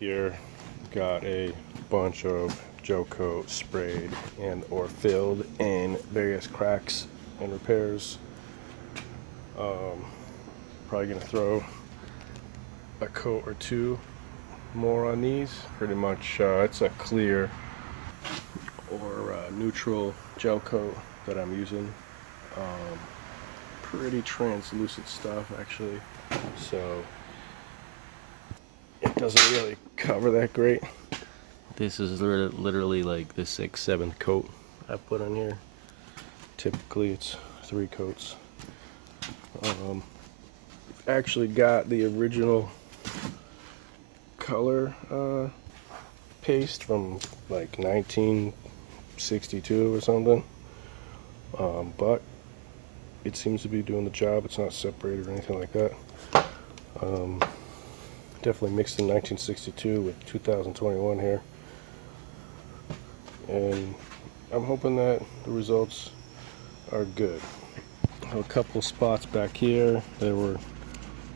Here, got a bunch of gelcoat sprayed and or filled in various cracks and repairs. Probably gonna throw a coat or two more on these. Pretty much it's a clear or neutral gel coat that I'm using. Pretty translucent stuff actually, so it doesn't really cover that great. This is literally like the 6th, 7th coat I put on here. Typically it's 3 coats. Actually got the original color paste from like 1962 or something, but it seems to be doing the job. It's not separated or anything like that. Definitely mixed in 1962 with 2021 here, and I'm hoping that the results are good. A couple spots back here that were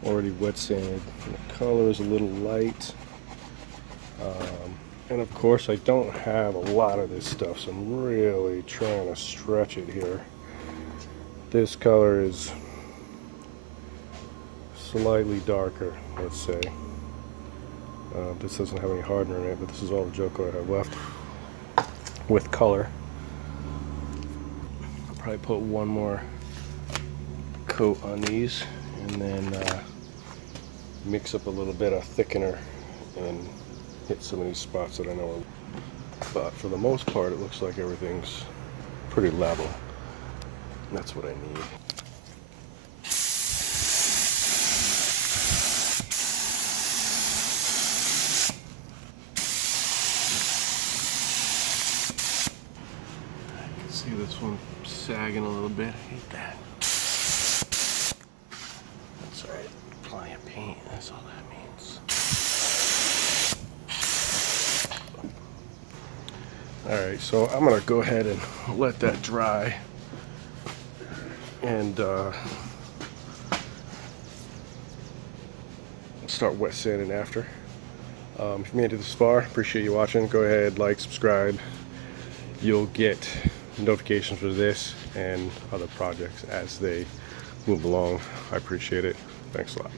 already wet sanded. The color is a little light, and of course I don't have a lot of this stuff, so I'm really trying to stretch it here. This color is slightly darker, let's say. This doesn't have any hardener in it, but this is all the gel coat I have left with color. I'll probably put one more coat on these and then mix up a little bit of thickener and hit some of these spots that I know are. But for the most part, it looks like everything's pretty level. That's what I need. See this one sagging a little bit. I hate that. That's alright. Plenty of paint. That's all that means. Alright, so I'm going to go ahead and let that dry. And start wet sanding after. If you made it this far, appreciate you watching. Go ahead, like, subscribe. You'll get notifications for this and other projects as they move along. I appreciate it. Thanks a lot.